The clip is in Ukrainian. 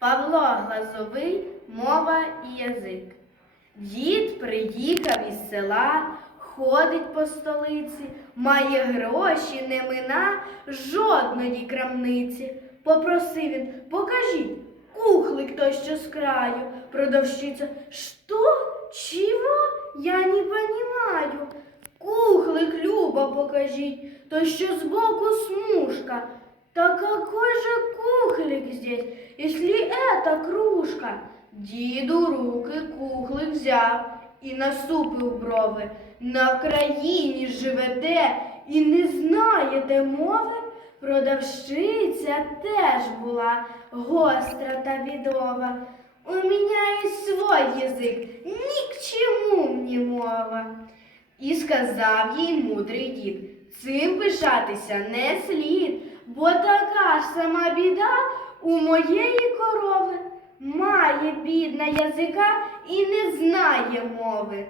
Павло Глазовий, мова і язик. Дід приїхав із села, ходить по столиці, має гроші, не мина жодної крамниці. Попросив він, покажіть, кухлик той, що з краю. Продавщиця, що? Чого? Я не понимаю. Кухлик, Люба, покажіть, то що збоку смужка. Да какой же кухлик здесь, если это кружка? Діду руки кухлик взяв і насупив брови. На Вкраїні живете і не знаєте мови? Продавщиця теж була гостра та бідова. У мене і свой язик, ні к чому мені мова. І сказав їй мудрий дід, цим пишатися не слід, бо така ж сама біда у моєї корови. Має бідна язика і не знає мови.